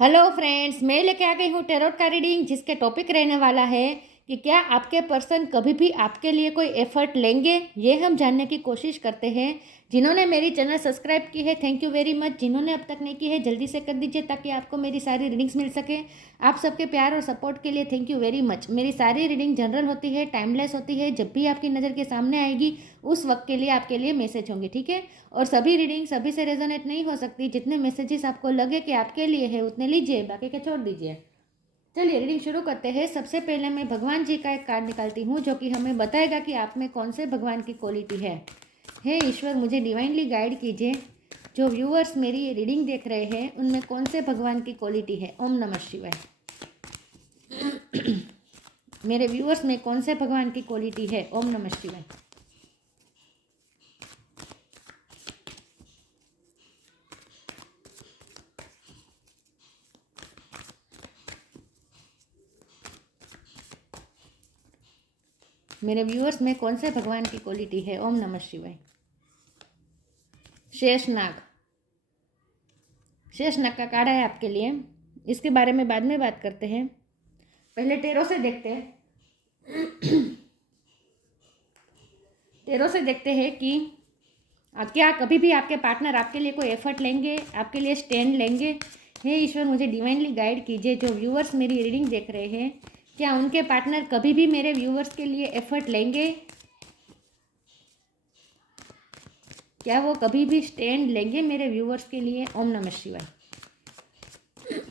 Hello friends, मैं लेके आ गई हूँ टैरोट का रीडिंग, जिसके टॉपिक रहने वाला है कि क्या आपके पर्सन कभी भी आपके लिए कोई एफर्ट लेंगे। ये हम जानने की कोशिश करते हैं। जिन्होंने मेरी चैनल सब्सक्राइब की है, थैंक यू वेरी मच। जिन्होंने अब तक नहीं की है, जल्दी से कर दीजिए ताकि आपको मेरी सारी रीडिंग्स मिल सके। आप सबके प्यार और सपोर्ट के लिए थैंक यू वेरी मच। मेरी सारी रीडिंग जनरल होती है, टाइमलेस होती है। जब भी आपकी नज़र के सामने आएगी उस वक्त के लिए आपके लिए मैसेज होंगे, ठीक है। और सभी रीडिंग सभी से रेजोनेट नहीं हो सकती। जितने मैसेजेस आपको लगे कि आपके लिए है उतने लीजिए, बाकी के छोड़ दीजिए। चलिए रीडिंग शुरू करते हैं। सबसे पहले मैं भगवान जी का एक कार्ड निकालती हूँ जो कि हमें बताएगा कि आप में कौन से भगवान की क्वालिटी है। हे ईश्वर, मुझे डिवाइनली गाइड कीजिए। जो व्यूअर्स मेरी रीडिंग देख रहे हैं उनमें कौन से भगवान की क्वालिटी है। ओम नमः शिवाय। मेरे व्यूअर्स में कौन से भगवान की क्वालिटी है। ओम नमः शिवाय। मेरे व्यूअर्स में कौन से भगवान की क्वालिटी है। ओम नमः शिवाय। शेषनाग। शेषनाग का कार्ड है आपके लिए। इसके बारे में बाद में बात करते हैं, पहले टेरो से देखते हैं। टेरो से देखते हैं कि क्या कभी भी आपके पार्टनर आपके लिए कोई एफर्ट लेंगे, आपके लिए स्टैंड लेंगे। हे ईश्वर, मुझे डिवाइनली गाइड कीजिए। जो व्यूअर्स मेरी रीडिंग देख रहे हैं, क्या उनके पार्टनर कभी भी मेरे व्यूअर्स के लिए एफर्ट लेंगे? क्या वो कभी भी स्टैंड लेंगे मेरे व्यूअर्स के लिए? ओम नमः शिवाय।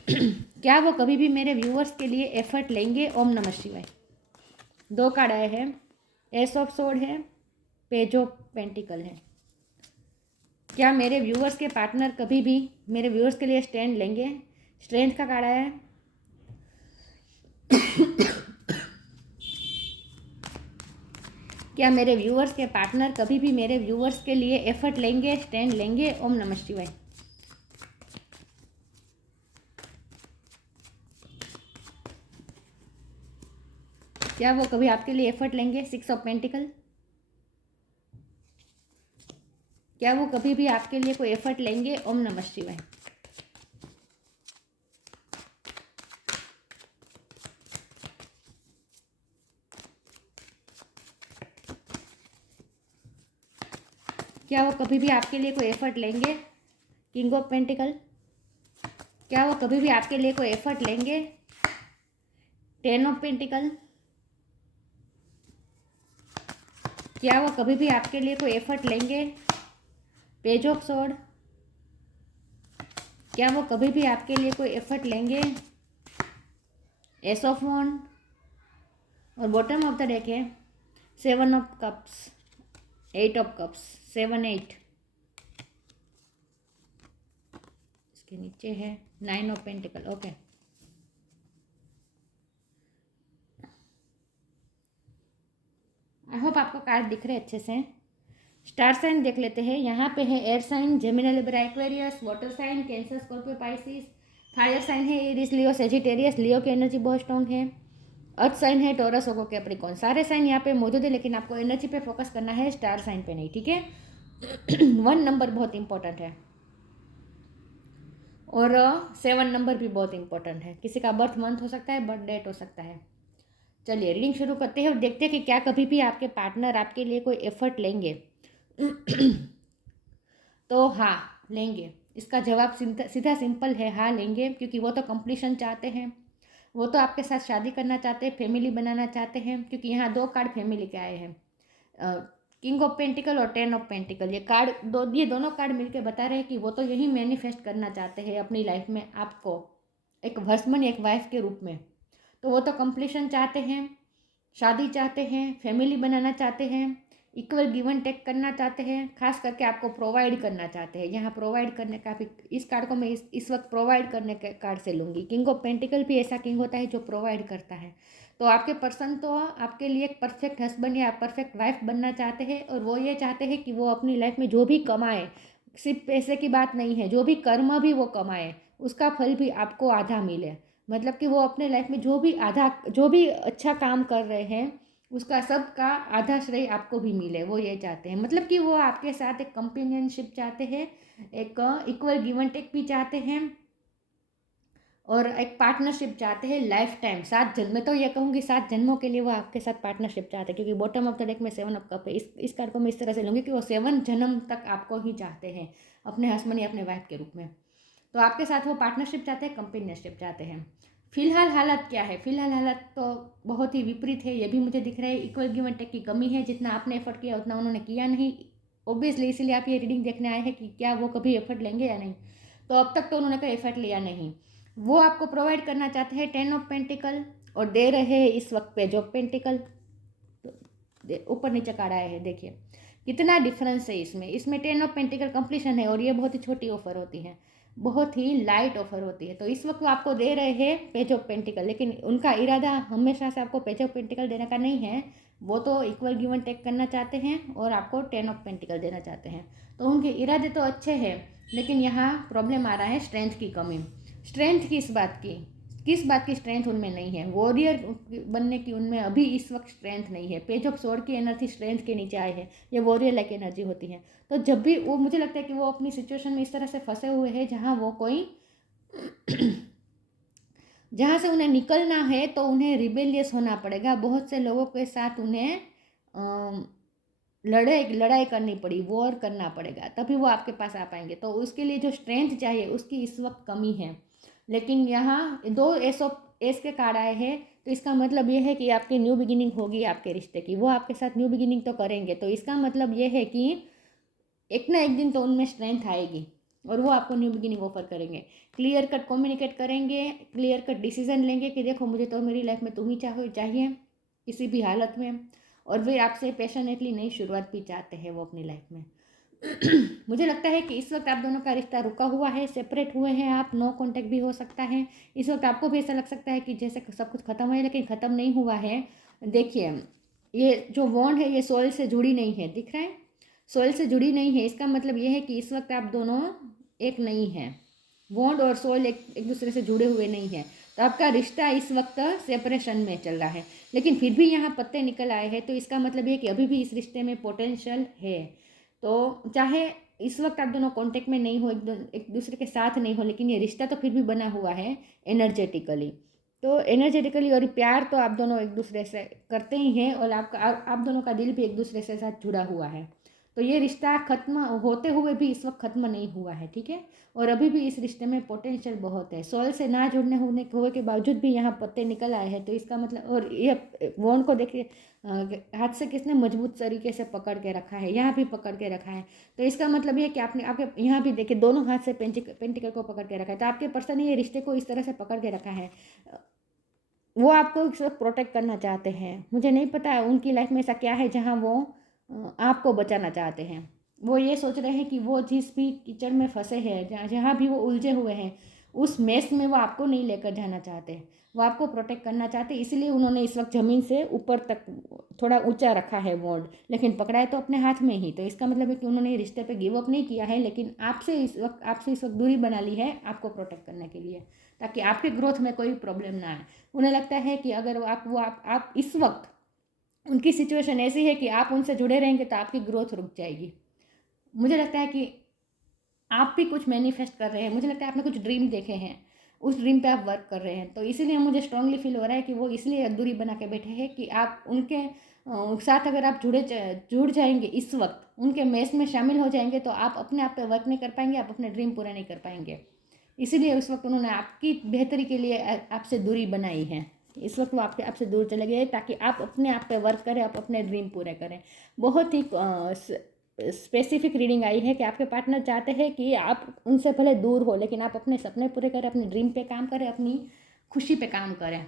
क्या वो कभी भी मेरे व्यूअर्स के लिए एफर्ट लेंगे? ओम नमः शिवाय। दो कार्ड आए हैं, एस ऑफ सोर्ड है, पेज ऑफ पेंटिकल है। क्या मेरे व्यूअर्स के पार्टनर कभी भी मेरे व्यूअर्स के लिए स्टैंड लेंगे? स्ट्रेंथ का कार्ड आया है। क्या मेरे व्यूअर्स के पार्टनर कभी भी मेरे व्यूअर्स के लिए एफर्ट लेंगे, स्टैंड लेंगे? ओम नमः शिवाय। क्या वो कभी आपके लिए एफर्ट लेंगे? Six of pentacle. क्या वो कभी भी आपके लिए कोई एफर्ट लेंगे? ओम नमः शिवाय। क्या वो कभी भी आपके लिए कोई एफर्ट लेंगे? King of pentacle. क्या वो कभी भी आपके लिए कोई एफर्ट लेंगे? Ten of pentacle. क्या वो कभी भी आपके लिए कोई एफर्ट लेंगे? Page of sword. क्या वो कभी भी आपके लिए कोई एफर्ट लेंगे? Ace of wand. और बॉटम ऑफ द डेक है seven of cups, eight of cups, 7 8। इसके नीचे है nine of pentacle. Okay, I hope आपको कार्ड दिख रहे अच्छे से। स्टार साइन देख लेते हैं। यहाँ पे है air sign, Gemini, Libra, Aquarius, water sign, Cancer, Scorpio, Pisces. Fire sign है एरीज, लियो, सेजिटेरियस। लियो की एनर्जी बहुत स्ट्रॉन्ग है। अर्थ साइन है टॉरस, ओको, कैप्रिकॉर्न। सारे साइन यहाँ पे मौजूद है, लेकिन आपको एनर्जी पे फोकस करना है, स्टार साइन पे नहीं, ठीक है। 1 नंबर बहुत इंपॉर्टेंट है और 7 नंबर भी बहुत इंपॉर्टेंट है। किसी का बर्थ मंथ हो सकता है, बर्थ डेट हो सकता है। चलिए रीडिंग शुरू करते हैं और देखते हैं कि क्या कभी भी आपके पार्टनर आपके लिए कोई एफर्ट लेंगे। तो हाँ, लेंगे। इसका जवाब सीधा सिंपल है, हाँ लेंगे। क्योंकि वो तो कंप्लीशन चाहते हैं, वो तो आपके साथ शादी करना चाहते हैं, फैमिली बनाना चाहते हैं। क्योंकि यहाँ दो कार्ड फैमिली के आए हैं, किंग ऑफ पेंटिकल और 10 ऑफ पेंटिकल। ये दोनों कार्ड मिलके बता रहे हैं कि वो तो यही मैनिफेस्ट करना चाहते हैं अपनी लाइफ में, आपको एक हस्बैंड एक वाइफ के रूप में। तो वो तो कंप्लीशन चाहते हैं, शादी चाहते हैं, फैमिली बनाना चाहते हैं, इक्वल गिव एंड टेक करना चाहते हैं, खास करके आपको प्रोवाइड करना चाहते हैं। यहाँ प्रोवाइड करने का भी, इस कार्ड को मैं इस वक्त प्रोवाइड करने के कार्ड से लूँगी। किंग ऑफ पेंटिकल भी ऐसा किंग होता है जो प्रोवाइड करता है। तो आपके पर्सन तो आपके लिए एक परफेक्ट हस्बैंड या परफेक्ट वाइफ बनना चाहते हैं। और वो ये चाहते हैं कि वो अपनी लाइफ में जो भी कमाए, सिर्फ पैसे की बात नहीं है, जो भी कर्म भी वो कमाए उसका फल भी आपको आधा मिले। मतलब कि वो अपने लाइफ में जो भी अच्छा काम कर रहे हैं उसका सबका आधा श्रेय आपको भी मिले, वो ये चाहते हैं। मतलब कि वो आपके साथ एक कंपेनियनशिप चाहते हैं, एक इक्वल गिव एंड टेक भी चाहते हैं। और एक पार्टनरशिप चाहते हैं लाइफ टाइम, 7 जन्म। मैं तो ये कहूँगी 7 जन्मों के लिए वो आपके साथ पार्टनरशिप चाहते हैं, क्योंकि बॉटम ऑफ द डेक में 7 ऑफ कप है। इस कार्ड को मैं इस तरह से लूँगी कि वो 7 जन्म तक आपको ही चाहते हैं अपने हस्बैंड या अपने वाइफ के रूप में। तो आपके साथ वो पार्टनरशिप चाहते हैं, कंपेनियनशिप चाहते हैं। फिलहाल हालत क्या है? फिलहाल हालत तो बहुत ही विपरीत है, ये भी मुझे दिख रहा है। इक्वल गिव एंड टेक की कमी है, जितना आपने एफर्ट किया उतना उन्होंने किया नहीं। ऑब्वियसली इसीलिए आप ये रीडिंग देखने आए हैं कि क्या वो कभी एफर्ट लेंगे या नहीं। तो अब तक तो उन्होंने कोई एफर्ट लिया नहीं। वो आपको प्रोवाइड करना चाहते हैं 10 ऑफ पेंटिकल, और दे रहे हैं इस वक्त पे जो पेंटिकल ऊपर नीचे काढ़ा है। देखिए कितना डिफरेंस है इसमें। इसमें 10 ऑफ पेंटिकल कंप्लीशन है, और ये बहुत ही छोटी ऑफर होती है, बहुत ही लाइट ऑफर होती है। तो इस वक्त वो आपको दे रहे हैं पेज ऑफ पेंटिकल, लेकिन उनका इरादा हमेशा से आपको पेज ऑफ पेंटिकल देने का नहीं है। वो तो इक्वल गिव एंड टेक करना चाहते हैं और आपको 10 ऑफ पेंटिकल देना चाहते हैं। तो उनके इरादे तो अच्छे हैं, लेकिन यहाँ प्रॉब्लम आ रहा है स्ट्रेंथ की कमी। स्ट्रेंथ किस बात की स्ट्रेंथ उनमें नहीं है? वॉरियर बनने की उनमें अभी इस वक्त स्ट्रेंथ नहीं है। पेज ऑफ स्वॉर्ड की एनर्जी स्ट्रेंथ के नीचे आए हैं, ये वॉरियर लाइक एनर्जी होती है। तो जब भी वो, मुझे लगता है कि वो अपनी सिचुएशन में इस तरह से फंसे हुए हैं जहाँ वो कोई जहाँ से उन्हें निकलना है तो उन्हें रिबेलियस होना पड़ेगा। बहुत से लोगों के साथ उन्हें लड़ाई करनी पड़ी, वॉर करना पड़ेगा, तभी वो आपके पास आ पाएंगे। तो उसके लिए जो स्ट्रेंथ चाहिए उसकी इस वक्त कमी है। लेकिन यहाँ 2 एस के कार्ड आए हैं, तो इसका मतलब ये है कि आपकी न्यू बिगिनिंग होगी आपके रिश्ते की। वो आपके साथ न्यू बिगिनिंग तो करेंगे, तो इसका मतलब ये है कि एक ना एक दिन तो उनमें स्ट्रेंथ आएगी और वो आपको न्यू बिगिनिंग ऑफर करेंगे। क्लियर कट कम्युनिकेट करेंगे, क्लियर कट डिसीजन लेंगे कि देखो मुझे तो मेरी लाइफ में तुम ही चाहिए किसी भी हालत में। और वे आपसे पैशनेटली नई शुरुआत भी चाहते हैं वो अपनी लाइफ में। मुझे लगता है कि इस वक्त आप दोनों का रिश्ता रुका हुआ है, सेपरेट हुए हैं आप, नो कांटेक्ट भी हो सकता है। इस वक्त आपको भी ऐसा लग सकता है कि जैसे सब कुछ खत्म है, लेकिन ख़त्म नहीं हुआ है। देखिए ये जो बॉन्ड है ये सोल से जुड़ी नहीं है, दिख रहा है? सोल से जुड़ी नहीं है, इसका मतलब ये है कि इस वक्त आप दोनों एक नहीं हैं। बॉन्ड और सोल एक दूसरे से जुड़े हुए नहीं हैं। तो आपका रिश्ता इस वक्त सेपरेशन में चल रहा है, लेकिन फिर भी यहाँ पत्ते निकल आए हैं, तो इसका मतलब ये कि अभी भी इस रिश्ते में पोटेंशियल है। तो चाहे इस वक्त आप दोनों कांटेक्ट में नहीं हो, एक दूसरे के साथ नहीं हो, लेकिन ये रिश्ता तो फिर भी बना हुआ है एनर्जेटिकली। तो एनर्जेटिकली और प्यार तो आप दोनों एक दूसरे से करते ही हैं, और आप दोनों का दिल भी एक दूसरे से साथ जुड़ा हुआ है। तो ये रिश्ता खत्म होते हुए भी इस वक्त खत्म नहीं हुआ है, ठीक है? और अभी भी इस रिश्ते में पोटेंशियल बहुत है। सोल से ना जुड़ने होने के बावजूद भी यहाँ पत्ते निकल आए हैं, तो इसका मतलब, और ये वॉन्ड को देखिए हाथ से किसने मजबूत तरीके से पकड़ के रखा है, यहाँ भी पकड़ के रखा है। तो इसका मतलब ये कि आपने आपके यहाँ भी देखिए दोनों हाथ से पेंटिकल को पकड़ के रखा है। तो आपके पर्सन ने ये रिश्ते को इस तरह से पकड़ के रखा है। वो आपको इस वक्त प्रोटेक्ट करना चाहते हैं। मुझे नहीं पता है उनकी लाइफ में ऐसा क्या है जहाँ वो आपको बचाना चाहते हैं। वो ये सोच रहे हैं कि वो जिस भी कीचड़ में फंसे हैं, जहाँ भी वो उलझे हुए हैं, उस मेस में वो आपको नहीं लेकर जाना चाहते, वो आपको प्रोटेक्ट करना चाहते। इसलिए उन्होंने इस वक्त ज़मीन से ऊपर तक थोड़ा ऊंचा रखा है बॉन्ड, लेकिन पकड़ा है तो अपने हाथ में ही। तो इसका मतलब है कि उन्होंने रिश्ते पे गिव अप नहीं किया है, लेकिन आपसे इस वक्त दूरी बना ली है आपको प्रोटेक्ट करने के लिए, ताकि आपके ग्रोथ में कोई प्रॉब्लम ना आए। उन्हें लगता है कि अगर आप इस वक्त, उनकी सिचुएशन ऐसी है कि आप उनसे जुड़े रहेंगे तो आपकी ग्रोथ रुक जाएगी। मुझे लगता है कि आप भी कुछ मैनिफेस्ट कर रहे हैं, मुझे लगता है आपने कुछ ड्रीम देखे हैं, उस ड्रीम पे आप वर्क कर रहे हैं। तो इसीलिए मुझे स्ट्रांगली फील हो रहा है कि वो इसलिए दूरी बना के बैठे हैं कि आप उनके साथ अगर आप जुड़ जाएंगे, इस वक्त उनके मेस में शामिल हो जाएंगे, तो आप अपने आप पे वर्क नहीं कर पाएंगे, आप अपने ड्रीम पूरा नहीं कर पाएंगे। इसीलिए उस वक्त उन्होंने आपकी बेहतरी के लिए आपसे दूरी बनाई है। इस वक्त वो आपसे दूर चले गए ताकि आप अपने आप पे वर्क करें, आप अपने ड्रीम पूरे करें। बहुत ही स्पेसिफिक रीडिंग आई है कि आपके पार्टनर चाहते हैं कि आप उनसे भले दूर हो, लेकिन आप अपने सपने पूरे करें, अपने ड्रीम पे काम करें, अपनी खुशी पे काम करें।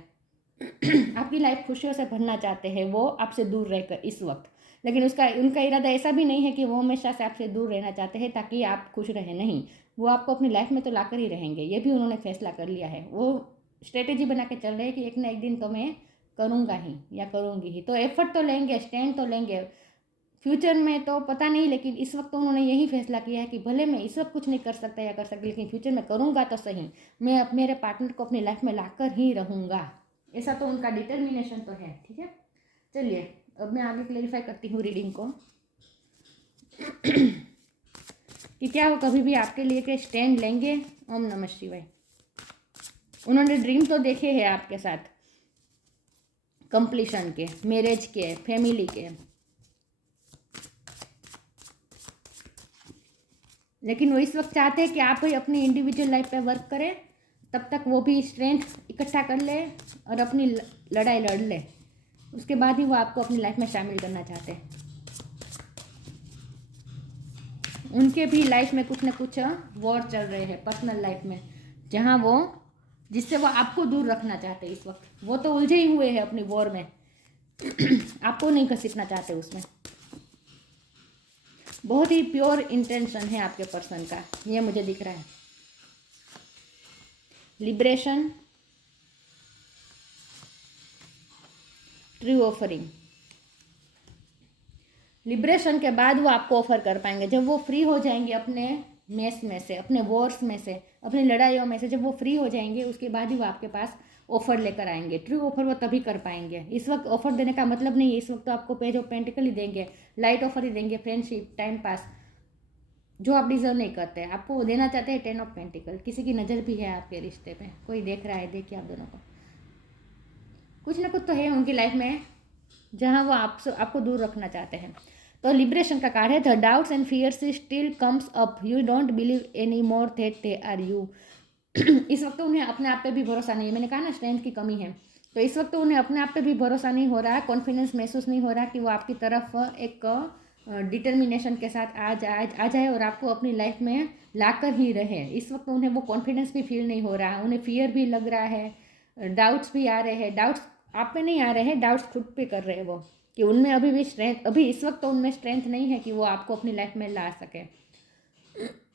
आपकी लाइफ खुशियों से भरना चाहते हैं वो आपसे दूर रहकर इस वक्त। लेकिन उनका इरादा ऐसा भी नहीं है कि वो हमेशा से आपसे दूर रहना चाहते हैं ताकि आप खुश रहें, नहीं। वो आपको अपनी लाइफ में तो लाकर ही रहेंगे, ये भी उन्होंने फैसला कर लिया है। वो स्ट्रेटेजी बना के चल रहे हैं कि एक ना एक दिन तो मैं करूँगा ही या करूँगी ही। तो एफर्ट तो लेंगे, स्टैंड तो लेंगे। फ्यूचर में तो पता नहीं, लेकिन इस वक्त तो उन्होंने यही फैसला किया है कि भले मैं इस वक्त कुछ नहीं कर सकता या कर सकती, लेकिन फ्यूचर में करूँगा तो सही, मैं मेरे पार्टनर को अपनी लाइफ में लाकर ही रहूँगा। ऐसा तो उनका डिटर्मिनेशन तो है, ठीक है? चलिए अब मैं आगे क्लेरिफाई करती हूँ रीडिंग को कि क्या वो कभी भी आपके लिए के स्टैंड लेंगे। ओम नमः शिवाय। उन्होंने ड्रीम तो देखे हैं आपके साथ, कंप्लीशन के, मैरिज के, फैमिली के, लेकिन वो इस वक्त चाहते हैं कि आप ही अपनी इंडिविजुअल लाइफ पे वर्क करें, तब तक वो भी स्ट्रेंथ इकट्ठा कर ले और अपनी लड़ाई लड़ ले, उसके बाद ही वो आपको अपनी लाइफ में शामिल करना चाहते हैं। उनके भी लाइफ में कुछ ना कुछ वॉर चल रहे हैं पर्सनल लाइफ में, जहाँ वो, जिससे वो आपको दूर रखना चाहते हैं। इस वक्त वो तो उलझे ही हुए हैं अपनी वॉर में आपको नहीं घसीटना चाहते उसमें। बहुत ही प्योर इंटेंशन है आपके पर्सन का, ये मुझे दिख रहा है। Liberation, true offering. लिबरेशन के बाद वो आपको ऑफर कर पाएंगे, जब वो फ्री हो जाएंगे अपने मेस में से, अपने वॉर्स में से, अपनी लड़ाइयों में से जब वो फ्री हो जाएंगे, उसके बाद ही वो आपके पास ऑफर लेकर आएंगे। ट्रू ऑफर वो तभी कर पाएंगे। इस वक्त ऑफर देने का मतलब नहीं है, इस वक्त तो आपको पेज ऑफ पेंटिकल ही देंगे, लाइट ऑफर ही देंगे, फ्रेंडशिप, टाइम पास, जो आप डिजर्व नहीं करते। आपको वो देना चाहते हैं 10 ऑफ पेंटिकल। किसी की नज़र भी है आपके रिश्ते पे, कोई देख रहा है, देखिए आप दोनों को कुछ ना कुछ तो है उनकी लाइफ में जहाँ वो आपको दूर रखना चाहते हैं। तो लिबरेशन का कार्ड है, the doubts and fears still comes up, you don't believe any more that they are you. इस वक्त तो उन्हें अपने आप पे भी भरोसा नहीं है, मैंने कहा ना स्ट्रेंथ की कमी है, तो इस वक्त तो उन्हें अपने आप पे भी भरोसा नहीं हो रहा, कॉन्फिडेंस महसूस नहीं हो रहा कि वो आपकी तरफ एक डिटर्मिनेशन के साथ आ जाए और आपको अपनी लाइफ में लाकर ही रहे। इस वक्त उन्हें वो कॉन्फिडेंस भी फील नहीं हो रहा, उन्हें फियर भी लग रहा है, डाउट्स भी आ रहे हैं। डाउट्स आप पे नहीं आ रहे हैं, डाउट्स खुद पे कर रहे हैं वो, कि उनमें अभी भी स्ट्रेंथ, अभी इस वक्त तो उनमें स्ट्रेंथ नहीं है कि वो आपको अपनी लाइफ में ला सके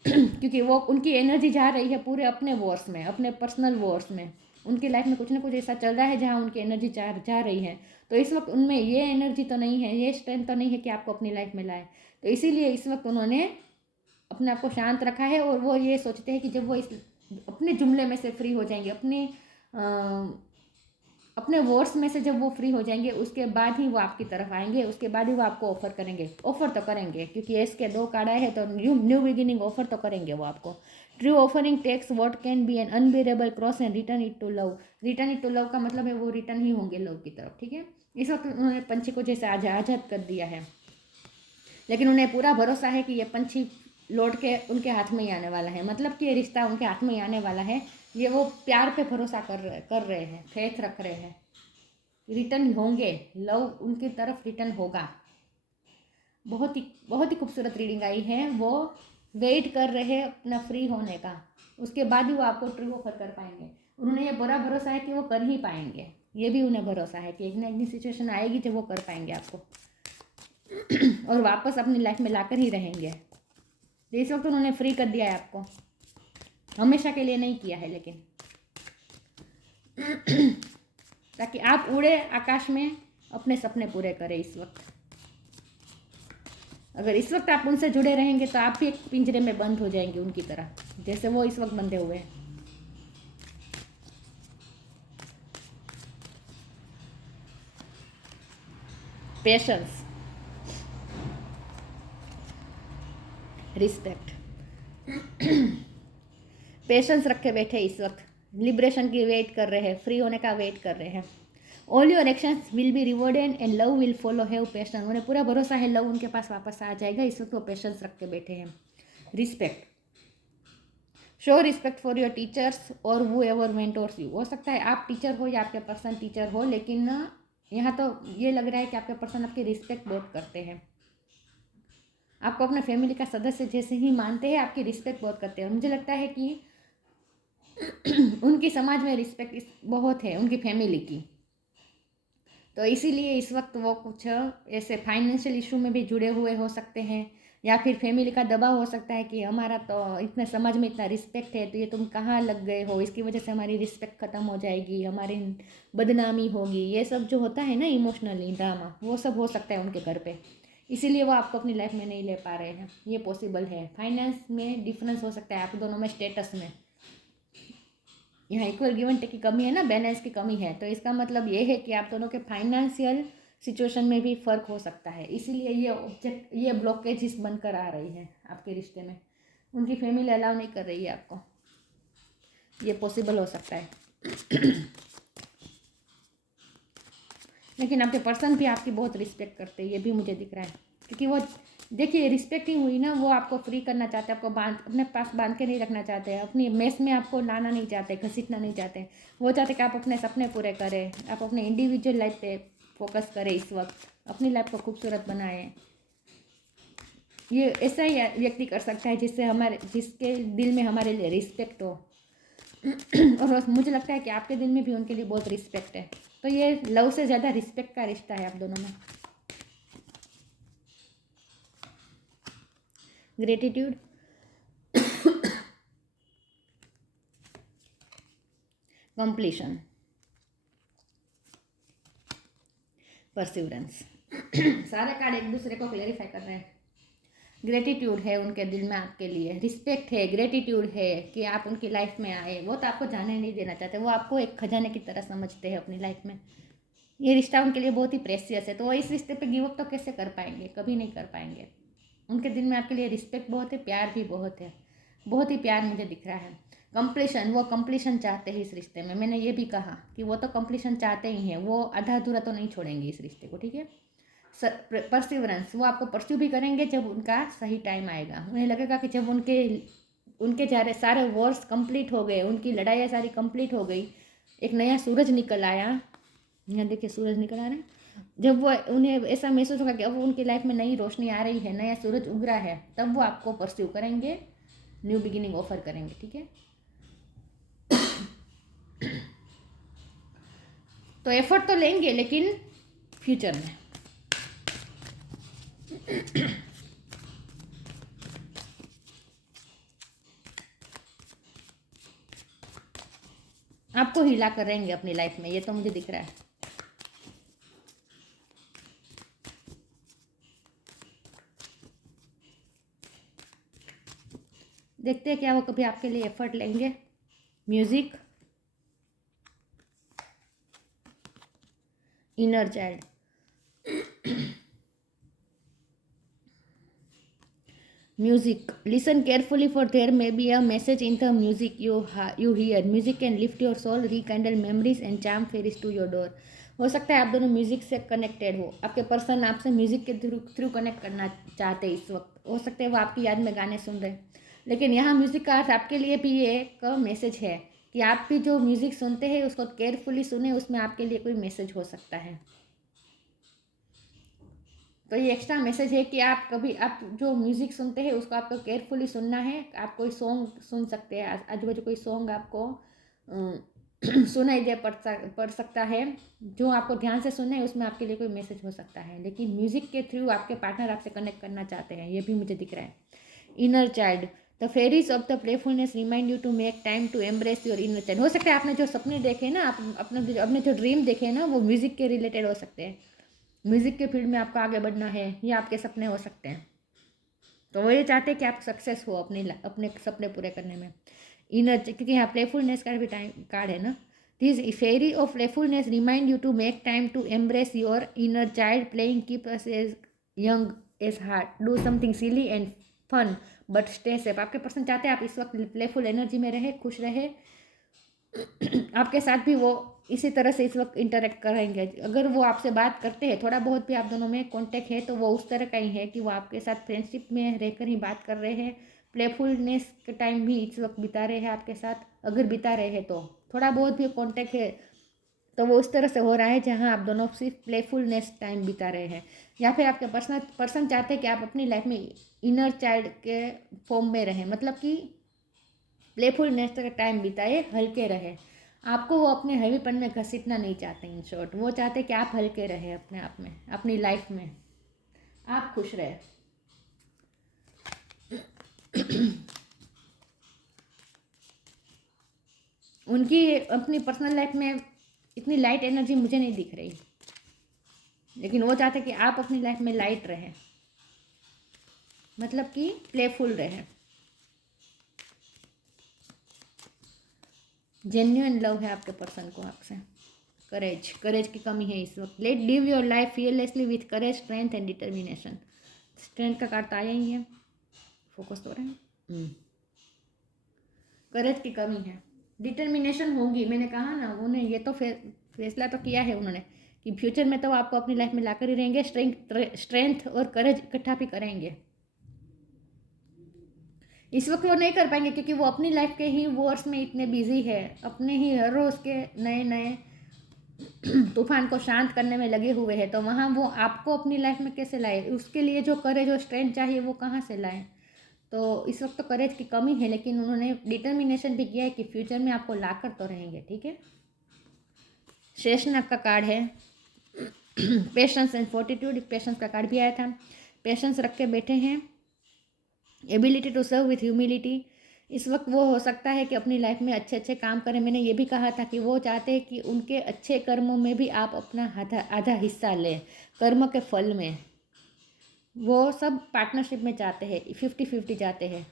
क्योंकि वो, उनकी एनर्जी जा रही है पूरे अपने वॉर्स में, अपने पर्सनल वॉर्स में। उनकी लाइफ में कुछ ना कुछ ऐसा चल रहा है जहाँ उनकी एनर्जी जा रही है, तो इस वक्त उनमें ये एनर्जी तो नहीं है, ये स्ट्रेंथ तो नहीं है कि आपको अपनी लाइफ में लाए। तो इसीलिए इस वक्त उन्होंने अपने आप को शांत रखा है, और वो ये सोचते हैं कि जब वो इस अपने जुमले में से फ्री हो जाएंगे, अपने वॉर्स में से जब वो फ्री हो जाएंगे, उसके बाद ही वो आपकी तरफ आएंगे, उसके बाद ही वो आपको ऑफर करेंगे। ऑफर तो करेंगे क्योंकि इसके 2 कार्ड आए हैं, तो न्यू बिगिनिंग ऑफर तो करेंगे वो आपको। True offering takes what can be an unbearable cross and return it to love. Return it to love का मतलब है वो रिटर्न ही होंगे लव की तरफ, ठीक है। इस वक्त उन्होंने पंछी को जैसे आज़ाद कर दिया है, लेकिन उन्हें पूरा भरोसा है कि ये पंछी लौट के उनके हाथ में ही आने वाला है, मतलब कि ये रिश्ता उनके हाथ में ही आने वाला है। ये वो प्यार पे भरोसा कर रहे हैं, फेथ रख रहे हैं, रिटर्न होंगे, लव उनकी तरफ रिटर्न होगा। बहुत ही खूबसूरत रीडिंग आई है। वो वेट कर रहे हैं अपना फ्री होने का, उसके बाद ही वो आपको ट्रू ऑफर कर पाएंगे। उन्हें ये बड़ा भरोसा है कि वो कर ही पाएंगे, ये भी उन्हें भरोसा है कि एक ना एक सिचुएशन आएगी जब वो कर पाएंगे आपको और वापस अपनी लाइफ में लाकर ही रहेंगे। इस वक्त उन्होंने फ्री कर दिया है आपको, हमेशा के लिए नहीं किया है, लेकिन ताकि आप उड़े आकाश में, अपने सपने पूरे करें। इस वक्त अगर इस वक्त आप उनसे जुड़े रहेंगे तो आप भी एक पिंजरे में बंद हो जाएंगे उनकी तरह, जैसे वो इस वक्त बंधे हुए हैं। पेशेंस, रिस्पेक्ट, पेशेंस रखे बैठे इस वक्त, लिबरेशन की वेट कर रहे हैं, फ्री होने का वेट कर रहे हैं। All your actions will be rewarded and love will follow, have patience. उन्हें पूरा भरोसा है लव उनके पास वापस आ जाएगा, इस वक्त वो पेशेंस रख के बैठे हैं। Respect, show respect for your teachers और वो एवर मेंटोर्स यू। हो सकता है आप टीचर हो या आपके पर्सन टीचर हो, लेकिन यहाँ तो ये लग रहा है कि आपके पर्सन आपकी रिस्पेक्ट बहुत करते हैं, आपको अपने फैमिली का सदस्य जैसे ही मानते हैं, आपकी रिस्पेक्ट बहुत करते हैं। और मुझे लगता है कि उनकी समाज में रिस्पेक्ट बहुत है उनकी फैमिली की, तो इसीलिए इस वक्त वो कुछ ऐसे फाइनेंशियल इशू में भी जुड़े हुए हो सकते हैं, या फिर फैमिली का दबाव हो सकता है कि हमारा तो इतने समाज में इतना रिस्पेक्ट है, तो ये तुम कहाँ लग गए हो, इसकी वजह से हमारी रिस्पेक्ट ख़त्म हो जाएगी, हमारी बदनामी होगी। ये सब जो होता है ना इमोशनली ड्रामा, वो सब हो सकता है उनके घर पे, इसीलिए वो आपको अपनी लाइफ में नहीं ले पा रहे हैं। ये पॉसिबल है। फाइनेंस में डिफरेंस हो सकता है आप दोनों में, स्टेटस में, यहाँ इक्वल गिव एंड टेक की कमी है ना, बैलेंस की कमी है, तो इसका मतलब ये है कि आप दोनों के फाइनेंशियल सिचुएशन में भी फ़र्क हो सकता है। इसीलिए ये ब्लॉकेजेस बनकर आ रही है आपके रिश्ते में, उनकी फैमिली अलाउ नहीं कर रही है आपको, ये पॉसिबल हो सकता है। लेकिन आपके पर्सन भी आपकी बहुत रिस्पेक्ट करते हैं, ये भी मुझे दिख रहा है, क्योंकि वो देखिए रिस्पेक्टिंग हुई ना, वो आपको फ्री करना चाहते हैं, आपको अपने पास बांध के नहीं रखना चाहते हैं, अपनी मेस में आपको लाना नहीं चाहते, घसीटना नहीं चाहते। वो चाहते हैं कि आप अपने सपने पूरे करें, आप अपने इंडिविजुअल लाइफ पे फोकस करें, इस वक्त अपनी लाइफ को खूबसूरत बनाएं। ये ऐसा ही व्यक्ति कर सकता है जिसके दिल में हमारे लिए रिस्पेक्ट हो। और मुझे लगता है कि आपके दिल में भी उनके लिए बहुत रिस्पेक्ट है। तो ये लव से ज़्यादा रिस्पेक्ट का रिश्ता है आप दोनों में। Gratitude, completion, perseverance. सारे कार्ड एक दूसरे को क्लेरिफाई कर रहे हैं। ग्रेटिट्यूड है उनके दिल में आपके लिए, रिस्पेक्ट है, ग्रेटिट्यूड है कि आप उनकी लाइफ में आए। वो तो आपको जाने नहीं देना चाहते, वो आपको एक खजाने की तरह समझते हैं अपनी लाइफ में। ये रिश्ता उनके लिए बहुत ही प्रेशियस है, तो वो इस रिश्ते पे गिव अप तो कैसे कर पाएंगे, कभी नहीं कर पाएंगे। उनके दिल में आपके लिए रिस्पेक्ट बहुत है, प्यार भी बहुत है, बहुत ही प्यार मुझे दिख रहा है। कंप्लीशन, वो कंप्लीशन चाहते हैं इस रिश्ते में। मैंने ये भी कहा कि वो तो कंप्लीशन चाहते ही हैं, वो आधा अधूरा तो नहीं छोड़ेंगे इस रिश्ते को, ठीक है। परसिवरेंस, वो आपको परस्यू भी करेंगे जब उनका सही टाइम आएगा। उन्हें लगेगा कि जब उनके उनके सारे वॉर्स कंप्लीट हो गए, उनकी लड़ाइयाँ सारी कंप्लीट हो गई, एक नया सूरज निकल आया। यहाँ देखिए सूरज निकल आ रहा है। जब वो उन्हें ऐसा महसूस होगा कि अब उनकी लाइफ में नई रोशनी आ रही है, नया सूरज उग रहा है, तब वो आपको परस्यू करेंगे, न्यू बिगिनिंग ऑफर करेंगे, ठीक है। तो एफर्ट तो लेंगे, लेकिन फ्यूचर में। आपको हिला कर रहेंगे अपनी लाइफ में, ये तो मुझे दिख रहा है। देखते हैं क्या वो कभी आपके लिए एफर्ट लेंगे। Music, inner child, music, listen carefully for there may be a message in the music you hear. Music can lift your soul, rekindle memories and charm fairies to your door. हो सकता है आप दोनों music से connected हो, आपके person आपसे music के थ्रू कनेक्ट करना चाहते हैं इस वक्त। हो सकता है वो आपकी याद में गाने सुन रहे हैं, लेकिन यहाँ म्यूजिक का अर्थ आपके लिए भी ये एक मैसेज है कि आप भी जो म्यूजिक सुनते हैं उसको केयरफुली सुने, उसमें आपके लिए कोई मैसेज हो सकता है। तो ये एक्स्ट्रा मैसेज है कि आप जो म्यूज़िक सुनते हैं उसको आपको केयरफुली सुनना है। आप कोई सॉन्ग सुन सकते हैं, आजू बाजू कोई सॉन्ग आपको सुनाई दे पड़ सकता है, जो आपको ध्यान से सुनना है, उसमें आपके लिए कोई मैसेज हो सकता है। लेकिन म्यूज़िक के थ्रू आपके पार्टनर आपसे कनेक्ट करना चाहते हैं, ये भी मुझे दिख रहा है। Inner child, the fairies of the playfulness remind you to make time to embrace your inner child. हो सकता है आपने जो सपने देखे ना, आप अपने जो ड्रीम देखे ना, वो म्यूज़िक के रिलेटेड हो सकते हैं। म्यूज़िक के फील्ड में आपको आगे बढ़ना है, ये आपके सपने हो सकते हैं। तो वो ये चाहते हैं कि आप सक्सेस हो अपने सपने पूरे करने में। इनर, क्योंकि यहाँ प्लेफुलनेस का भी टाइम कार्ड है ना। This fairy of playfulness remind you to make time to embrace your inner child, playing keep us as young as heart, do something silly and fun but stay safe. आपके person चाहते हैं आप इस वक्त playful energy में रहे, खुश रहे। आपके साथ भी वो इसी तरह से इस वक्त इंटरेक्ट करेंगे। अगर वो आपसे बात करते हैं, थोड़ा बहुत भी आप दोनों में कांटेक्ट है, तो वो उस तरह का ही है कि वो आपके साथ फ्रेंडशिप में रहकर ही बात कर रहे हैं, प्लेफुलनेस के टाइम भी इस वक्त बिता रहे हैं आपके साथ। अगर बिता रहे हैं तो थोड़ा बहुत भी कांटेक्ट है, तो वो उस तरह से हो रहा है जहाँ आप दोनों सिर्फ प्लेफुलनेस टाइम बिता रहे हैं। या फिर आपके पर्सन चाहते हैं कि आप अपनी लाइफ में इनर चाइल्ड के फॉर्म में रहें, मतलब कि प्लेफुलनेस का टाइम बिताए, हल्के रहे। आपको वो अपने हैवीपन में घसीटना नहीं चाहते। इन शॉर्ट वो चाहते कि आप हल्के रहे अपने आप में, अपनी लाइफ में आप खुश रहे। उनकी अपनी पर्सनल लाइफ में इतनी लाइट एनर्जी मुझे नहीं दिख रही, लेकिन वो चाहते कि आप अपनी लाइफ में लाइट रहें, मतलब कि प्लेफुल रहें। जेन्युइन लव है आपके पर्सन को आपसे। करेज की कमी है इस वक्त। Let live your life fearlessly with courage, strength and determination. Strength का कार्ड आया ही है, फोकस तो रहे हैं। करेज की कमी है, डिटर्मिनेशन होगी। मैंने कहा ना, उन्हें ये तो फैसला तो किया है उन्होंने कि फ्यूचर में तो आपको अपनी लाइफ में लाकर ही रहेंगे, स्ट्रेंथ और करेज इकट्ठा भी करेंगे। इस वक्त वो नहीं कर पाएंगे क्योंकि वो अपनी लाइफ के ही वॉर्स में इतने बिजी है, अपने ही हर रोज़ के नए नए तूफान को शांत करने में लगे हुए हैं। तो वहाँ वो आपको अपनी लाइफ में कैसे लाए, उसके लिए जो करेज और स्ट्रेंथ चाहिए वो कहाँ से लाए। तो इस वक्त तो करेज की कमी है, लेकिन उन्होंने डिटर्मिनेशन भी किया है कि फ्यूचर में आपको ला कर तो रहेंगे। ठीक है। शेषनाग का कार्ड है पेशेंस एंड फोर्टिट्यूड। पेशेंस का कार्ड भी आया था। पेशेंस रख के बैठे हैं। Ability to serve with humility. इस वक्त वो हो सकता है कि अपनी लाइफ में अच्छे अच्छे काम करें। मैंने ये भी कहा था कि वो चाहते हैं कि उनके अच्छे कर्मों में भी आप अपना आधा आधा हिस्सा लें, कर्म के फल में। वो सब पार्टनरशिप में चाहते हैं, 50-50 चाहते हैं।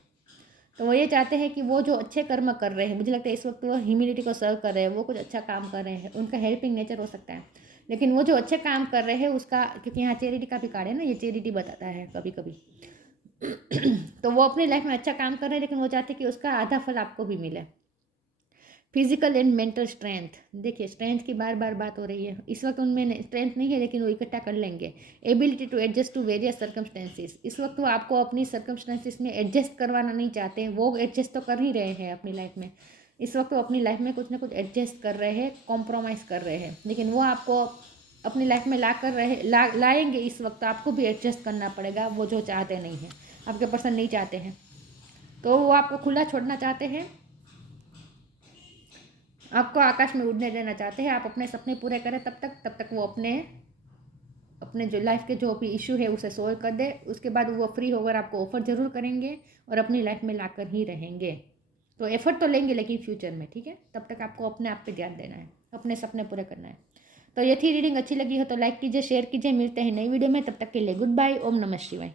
तो वो ये चाहते हैं कि वो जो अच्छे कर्म कर रहे हैं, मुझे लगता है इस वक्त वो ह्यूमिलिटी को सर्व कर रहे हैं, वो कुछ अच्छा काम कर रहे हैं, उनका हेल्पिंग नेचर हो सकता है। लेकिन वो जो अच्छे काम कर रहे हैं उसका, क्योंकि यहाँ चैरिटी का भी कार्ड है ना, ये चैरिटी बताता है कभी कभी तो वो अपनी लाइफ में अच्छा काम कर रहे हैं, लेकिन वो चाहते हैं कि उसका आधा फल आपको भी मिले। Physical and mental strength. देखिए, स्ट्रेंथ की बार बार बात हो रही है। इस वक्त उनमें स्ट्रेंथ नहीं है, लेकिन वो इकट्ठा कर लेंगे। Ability to adjust to various circumstances. इस वक्त वो आपको अपनी सर्कमस्टेंसेस में एडजस्ट करवाना नहीं चाहते हैं, वो एडजस्ट तो कर ही रहे हैं अपनी लाइफ में। इस वक्त वो अपनी लाइफ में कुछ ना कुछ एडजस्ट कर रहे हैं, कॉम्प्रोमाइज़ कर रहे हैं, लेकिन वो आपको अपनी लाइफ में लाएंगे। इस वक्त आपको भी एडजस्ट करना पड़ेगा। वो जो चाहते नहीं हैं, आपके पर्सन नहीं चाहते हैं, तो वो आपको खुला छोड़ना चाहते हैं, आपको आकाश में उड़ने देना चाहते हैं। आप अपने सपने पूरे करें तब तक वो अपने अपने जो लाइफ के जो भी इशू है उसे सोल्व कर दे। उसके बाद वो फ्री होकर आपको ऑफर ज़रूर करेंगे और अपनी लाइफ में लाकर ही रहेंगे। तो एफर्ट तो लेंगे, लेकिन फ्यूचर में। ठीक है। तब तक आपको अपने आप पे ध्यान देना है, अपने सपने पूरे करना है। तो ये थी रीडिंग। अच्छी लगी हो तो लाइक कीजिए, शेयर कीजिए। मिलते हैं नई वीडियो में, तब तक के लिए गुड बाय। ओम नमः शिवाय।